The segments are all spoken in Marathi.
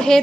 हे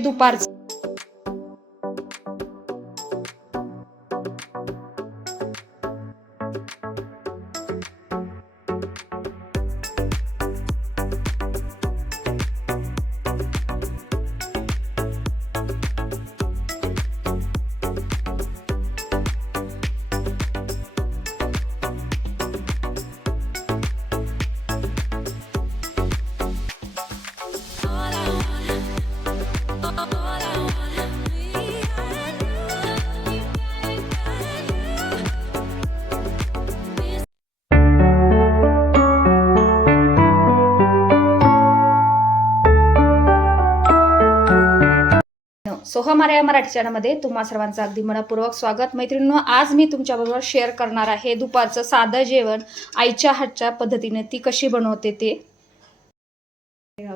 सोह सोहमार मराठी चॅनलमध्ये तुम्हा सर्वांचं अगदी मनपूर्वक स्वागत. मैत्रिणींनो आज मी तुमच्याबरोबर शेअर करणार आहे दुपारचं साधं जेवण. आईच्या हातच्या पद्धतीने ती कशी बनवते ते.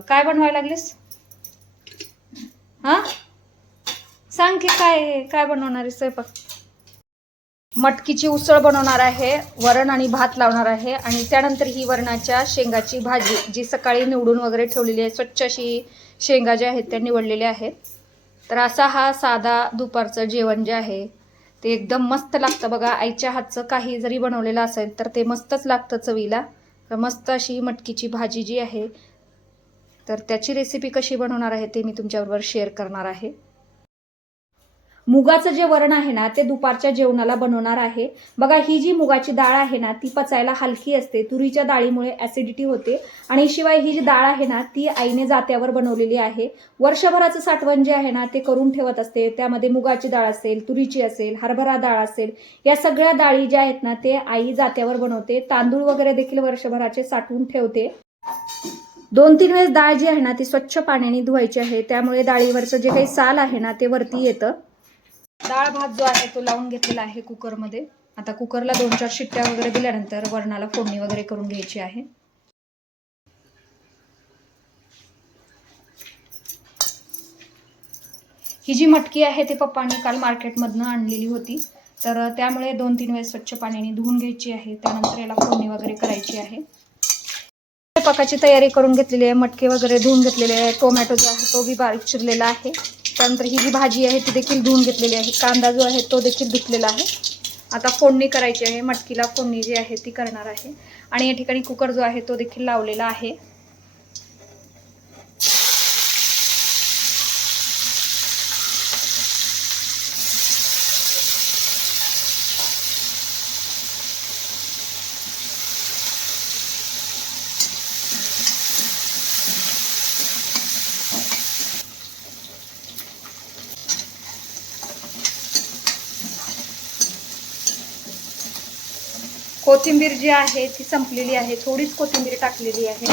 काय बनवायला लागलीस? हा? सांग की काय काय बनवणार आहे स्वयंपाक? मटकीची उसळ बनवणार आहे वरण आणि भात लावणार आहे आणि त्यानंतर ही वरणाच्या शेंगाची भाजी जी सकाळी निवडून वगैरे ठेवलेली आहे. स्वच्छ अशी शेंगा ज्या आहेत त्या निवडलेल्या आहेत. तर असा हा साधा दुपारचं जेवण जे आहे ते एकदम मस्त लागतं. बघा आईच्या हातचं काही जरी बनवलेलं असेल तर ते मस्तच लागतं चवीला. तर मस्त अशी मटकीची भाजी जी आहे तर त्याची रेसिपी कशी बनवणार आहे ते मी तुमच्याबरोबर शेअर करणार आहे. मुगाचं जे वरण आहे ना ते दुपारच्या जेवणाला बनवणार आहे. बघा ही जी मुगाची डाळ आहे ना ती पचायला हलकी असते. तुरीच्या डाळीमुळे ॲसिडिटी होते. आणि शिवाय ही जी डाळ आहे ना ती आईने जात्यावर बनवलेली आहे. वर्षभराचं साठवण जे आहे ना ते करून ठेवत असते. त्यामध्ये मुगाची डाळ असेल तुरीची असेल हरभरा डाळ असेल या सगळ्या डाळी ज्या आहेत ना ते आई जात्यावर बनवते. तांदूळ वगैरे देखील वर्षभराचे साठवून ठेवते. दोन तीन वेळेस डाळ जी आहे ना ती स्वच्छ पाण्याने धुवायची आहे. त्यामुळे डाळीवरचं जे काही साल आहे ना ते वरती येतं. डाळ भात जो आहे तो लावून घेतलेला आहे कुकरमध्ये. आता कुकरला दोन चार शिट्ट्या वगैरे दिल्यानंतर वरणाला फोडणी वगैरे करून घ्यायची आहे. ही जी मटकी आहे ती पप्पांनी काल मार्केटमधनं आणलेली होती. तर त्यामुळे दोन तीन वेळेस स्वच्छ पाण्याने धुवून घ्यायची आहे. त्यानंतर याला फोडणी वगैरे करायची आहे. स्वयंपाकाची तयारी करून घेतलेली आहे. मटके वगैरे धुवून घेतलेले आहे. टोमॅटो जो आहे तो बी बारीक चिरलेला आहे. त्यानंतर ही जी भाजी आहे ती देखील धुवून घेतलेली आहे. कांदा जो आहे तो देखील धुतलेला आहे. आता फोडणी करायची आहे. मटकीला फोडणी जी आहे ती करणार आहे. आणि या ठिकाणी कुकर जो आहे तो देखील लावलेला आहे. कोथिंबीर जी आहे ती संपलेली आहे. थोडीच कोथिंबीर टाकलेली आहे.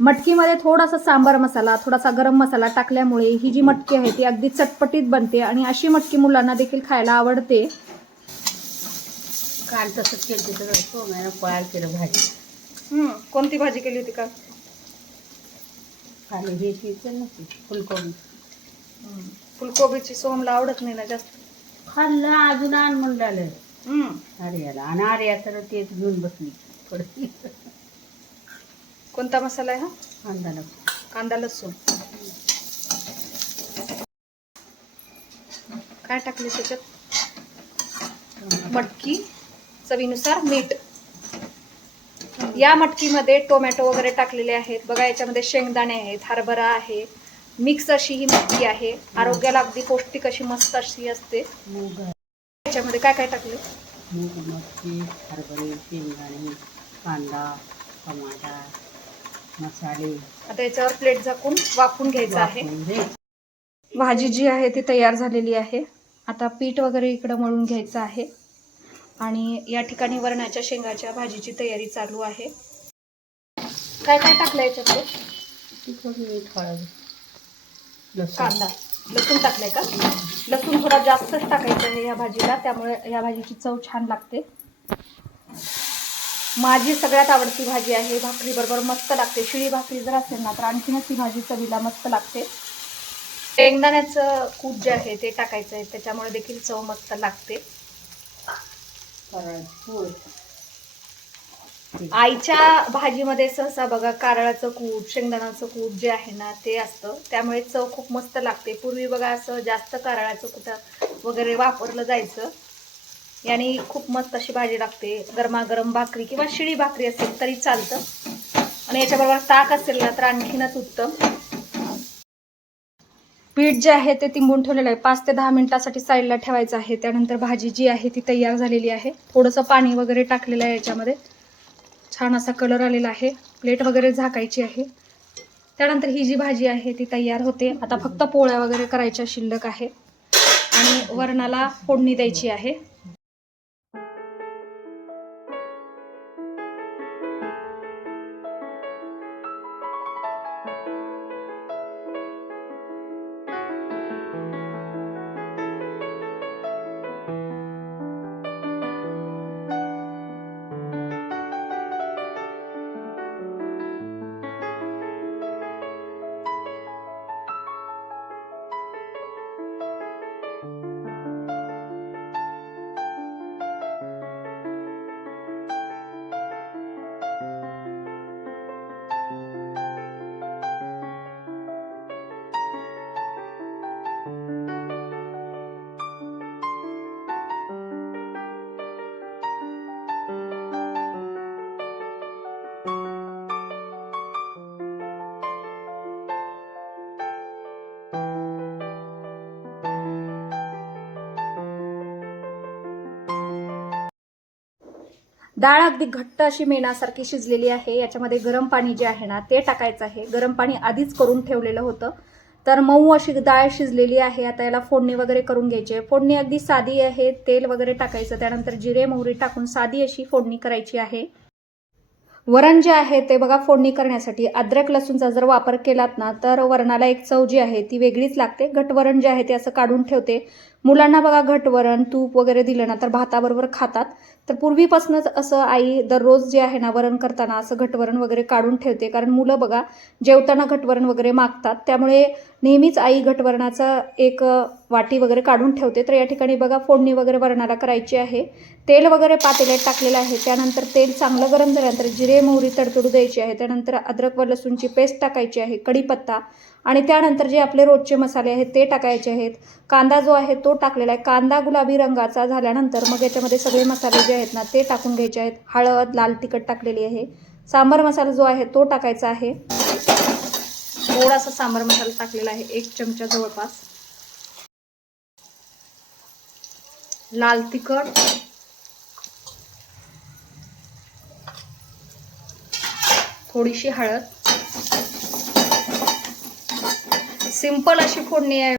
मटकीमध्ये थोडासा सांबार मसाला थोडासा गरम मसाला टाकल्यामुळे ही जी मटकी आहे ती अगदी चटपटीत बनते आणि अशी मटकी मुलांना देखील खायला आवडते. काल तसंच केलं पळायला केलं भाजी. कोणती भाजी केली होती का हे केलं नव्हती फुलकोबी. फुलकोबीची सोमला आवडत नाही ना जास्त? खाल्लं अजून आण हम्म. आर्याला आणि आर्या तर तेच घेऊन बसली. थोडी कोणता मसाला आहे हा? अंदाला कांदा लसूण. काय टाकले त्याच्यात? मटकी. चवीनुसार मीठ. या मटकीमध्ये टोमॅटो वगैरे टाकलेले आहेत. बघा याच्यामध्ये शेंगदाणे आहेत हरभरा आहे. मिक्स अशी ही मटकी आहे. आरोग्याला अगदी पौष्टिक अशी मस्त अशी असते. मूग याच्यामध्ये काय काय टाकले? मूग मटकी हरभरे शेंगदाणे कांदा टमाटा मसाले. आता याच्यावर प्लेट झाकून वाफून घ्यायचं आहे. वाफवून घे. भाजी जी आहे ती तयार झालेली आहे. आता पीठ वगैरे इकडं मळून घ्यायचं आहे. आणि या ठिकाणी वरणाच्या शेंगाच्या भाजीची तयारी चालू आहे. काय काय टाकलं याच्यामध्ये? तिखट मीठ हळद लसूण. कांदा. लसूण टाकलंय का? लसूण थोडा जास्तच टाकायचं आहे या भाजीला त्यामुळे या भाजीची चव छान लागते. माझी सगळ्यात आवडती भाजी आहे भाकरी बरोबर मस्त लागते. शिळी भाकरी जर असेल ना तर आणखीनच ही भाजी चवीला मस्त लागते. शेंगदाण्याचं कूट जे आहे ते टाकायचं आहे त्याच्यामुळे देखील चव मस्त लागते. आईच्या भाजीमध्ये सहसा बघा कारळाचं कूट शेंगदाण्याचं कूट जे आहे ना ते असतं. त्यामुळे चव खूप मस्त लागते. पूर्वी बघा असं जास्त कारळाचं कुट वगैरे वापरलं जायचं. याने खूप मस्त अशी भाजी लागते. गरमागरम भाकरी किंवा शिळी भाकरी असेल तरी चालतं. आणि याच्याबरोबर ताक असेल ना तर आणखीनच उत्तम. पीठ जे आहे ते तिंबून ठेवलेलं आहे. पाच ते दहा मिनिटासाठी साईडला ठेवायचं आहे. त्यानंतर भाजी जी आहे ती तयार झालेली आहे. थोडंसं पाणी वगैरे टाकलेलं आहे याच्यामध्ये. छान असा कलर आलेला आहे. प्लेट वगैरे झाकायची आहे. त्यानंतर ही जी भाजी आहे ती तयार होते. आता फक्त पोळ्या वगैरे करायच्या शिल्लक आहे. आणि वरणाला फोडणी द्यायची आहे. डाळ अगदी घट्ट अशी मेणासारखी शिजलेली आहे. याच्यामध्ये गरम पाणी जे आहे ना ते टाकायचं आहे. गरम पाणी आधीच करून ठेवलेलं होतं. तर मऊ अशी डाळ शिजलेली आहे. आता याला फोडणी वगैरे करून घ्यायची आहे. फोडणी अगदी साधी आहे. तेल वगैरे टाकायचं. त्यानंतर जिरे मोहरी टाकून साधी अशी फोडणी करायची आहे. वरण जे आहे ते बघा फोडणी करण्यासाठी. अद्रक लसूणचा जर वापर केलात ना तर वरणाला एक चव जी आहे ती वेगळीच लागते. घटवरण जे आहे ते असं काढून ठेवते. मुलांना बघा घटवरण तूप वगैरे दिलं ना तर भाताबरोबर खातात. तर पूर्वीपासूनच असं आई दररोज जे आहे ना वरण करताना असं घटवरण वगैरे काढून ठेवते. कारण मुलं बघा जेवताना घटवरण वगैरे मागतात. त्यामुळे नेहमीच आई घटवरणाचा एक वाटी वगैरे काढून ठेवते. तर या ठिकाणी बघा फोडणी वगैरे वरणाला करायची आहे. तेल वगैरे पातेल्यात टाकलेलं आहे. त्यानंतर तेल चांगलं गरम झाल्यानंतर जिरे मोहरी तडतडू द्यायची आहे. त्यानंतर अद्रक व लसूणची पेस्ट टाकायची आहे कढीपत्ता. आणि त्यानंतर जे आपले रोजचे मसाले आहेत ते टाकायचे आहेत. कांदा जो आहे तो टाकलेला आहे. कांदा गुलाबी रंगाचा झाल्यानंतर मग याच्यामध्ये सगळे मसाले जे आहेत ना ते टाकून घ्यायचे आहेत. हळद लाल तिखट टाकलेली आहे. सांबार मसाला जो आहे तो टाकायचा आहे. थोडासा सांबार मसाला टाकलेला आहे एक चमचा जवळपास. लाल तिखट. थोडीशी हळद. सिंपल अशी फोडणी आहे.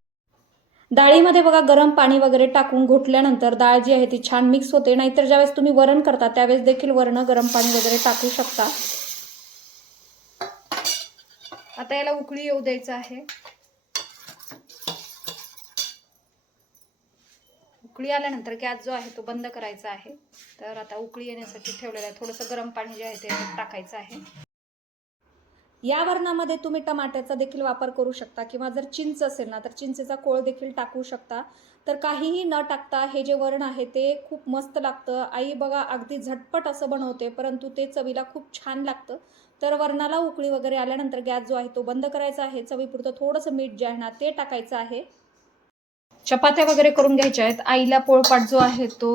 डाळीमध्ये बघा गरम पाणी वगैरे टाकून घोटल्यानंतर डाळ जी आहे ती छान मिक्स होते. नाहीतर ज्यावेळेस तुम्ही वरण करता त्यावेळेस देखील वरण गरम पाणी वगैरे टाकू शकता. आता याला उकळी येऊ द्यायचं आहे. उकळी आल्यानंतर गॅस जो आहे तो बंद करायचा आहे. तर आता उकळी येण्यासाठी ठेवलेलं आहे. थोडंसं गरम पाणी जे आहे ते टाकायचं आहे. या वरणामध्ये तुम्ही टमाट्याचा देखील वापर करू शकता किंवा जर चिंच असेल ना तर चिंचेचा कोळ देखील टाकू शकता. तर काहीही न टाकता हे जे वरण आहे ते खूप मस्त लागतं. आई बघा अगदी झटपट असं बनवते परंतु ते चवीला खूप छान लागतं. तर वरणाला उकळी वगैरे आल्यानंतर गॅस जो आहे तो बंद करायचा आहे. चवीपुरतं थोडंसं मीठ जे आहे ना ते टाकायचं आहे. चपात्या वगैरे करून घ्यायच्या आहेत. आईला पोळपाट जो आहे तो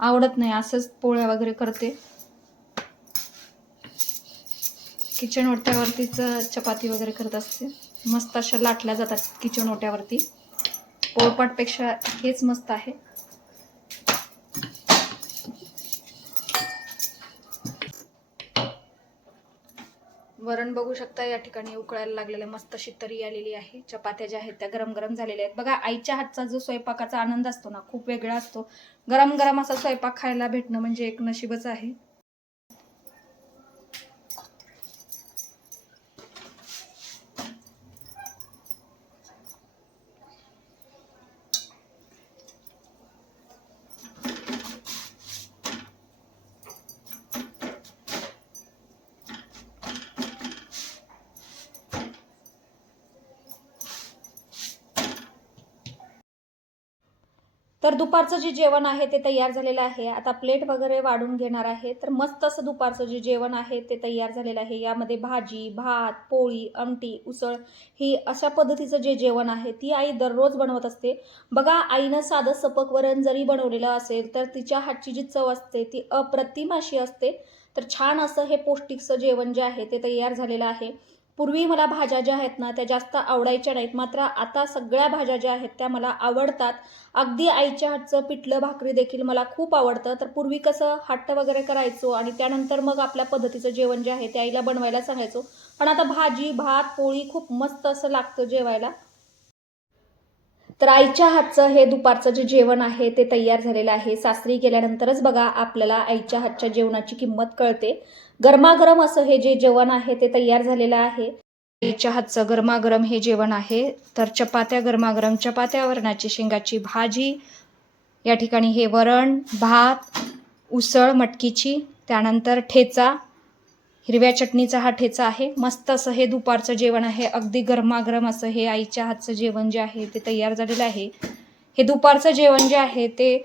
आवडत नाही असंच पोळ्या वगैरे करते. किचन ओट्यावरतीच चपाती वगैरे करत असते. मस्त अशा लाटल्या जातात किचन ओट्यावरती. पोळपाटपेक्षा हेच मस्त आहे. वरण बघू शकता या ठिकाणी उकळायला लागलेलं मस्त शितरी तरी आलेली आहे. चपात्या ज्या आहेत त्या गरम गरम झालेल्या आहेत. बघा आईच्या हातचा जो स्वयंपाकाचा आनंद असतो ना खूप वेगळा असतो. गरम गरम असा स्वयंपाक खायला भेटणं म्हणजे एक नशीबच आहे. तर दुपारचं जे जेवण आहे ते तयार झालेलं आहे. आता प्लेट वगैरे वाढून घेणार आहे. तर मस्त असं दुपारचं जे जेवण आहे ते तयार झालेलं आहे. यामध्ये भाजी भात पोळी आमटी उसळ ही अशा पद्धतीचं जे जेवण आहे ती आई दररोज बनवत असते. बघा आईनं साधं सपक वरण जरी बनवलेलं असेल तर तिच्या हातची जी चव असते ती अप्रतिम अशी असते. तर छान असं हे पौष्टिकचं जेवण जे आहे ते तयार झालेलं आहे. पूर्वी मला भाज्या ज्या आहेत ना त्या जास्त आवडायच्या नाहीत. मात्र आता सगळ्या भाज्या ज्या आहेत त्या मला आवडतात. अगदी आईच्या हातचं पिठलं भाकरी देखील मला खूप आवडतं. तर पूर्वी कसं हट्ट वगैरे करायचो आणि त्यानंतर मग आपल्या पद्धतीचं जेवण जे आहे ते आईला बनवायला सांगायचो. पण आता भाजी भात पोळी खूप मस्त असं लागतं जेवायला. तर आईच्या हातचं हे दुपारचं जे जेवण आहे ते तयार झालेलं आहे. सासरी गेल्यानंतरच बघा आपल्याला आईच्या हातच्या जेवणाची किंमत कळते. गरमागरम असं हे जे जेवण आहे ते तयार झालेलं आहे. आईच्या हातचं गरमागरम हे जेवण आहे. तर चपात्या गरमागरम चपात्या वरणाची शेंगाची भाजी या ठिकाणी हे वरण भात उसळ मटकीची त्यानंतर ठेचा हिरव्या चटणीचा हा ठेचा आहे. मस्त असं हे दुपारचं जेवण आहे. अगदी गरमागरम असं हे आईच्या हातचं जेवण जे आहे ते तयार झालेलं आहे. हे दुपारचं जेवण जे आहे ते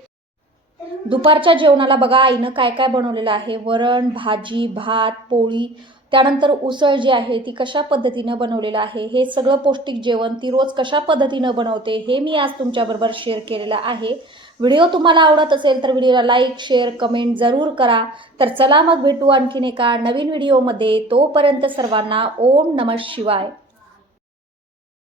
दुपारच्या जेवणाला बघा आईनं काय काय बनवलेलं आहे. वरण भाजी भात पोळी त्यानंतर उसळ जी आहे ती कशा पद्धतीनं बनवलेलं आहे हे सगळं पौष्टिक जेवण ती रोज कशा पद्धतीनं बनवते हे मी आज तुमच्याबरोबर शेअर केलेलं आहे. व्हिडिओ तुम्हाला आवडत असेल तर व्हिडिओला लाईक शेअर कमेंट जरूर करा. तर चला मग भेटू आणखीन एका नवीन व्हिडिओमध्ये. तोपर्यंत सर्वांना ओम नमः शिवाय.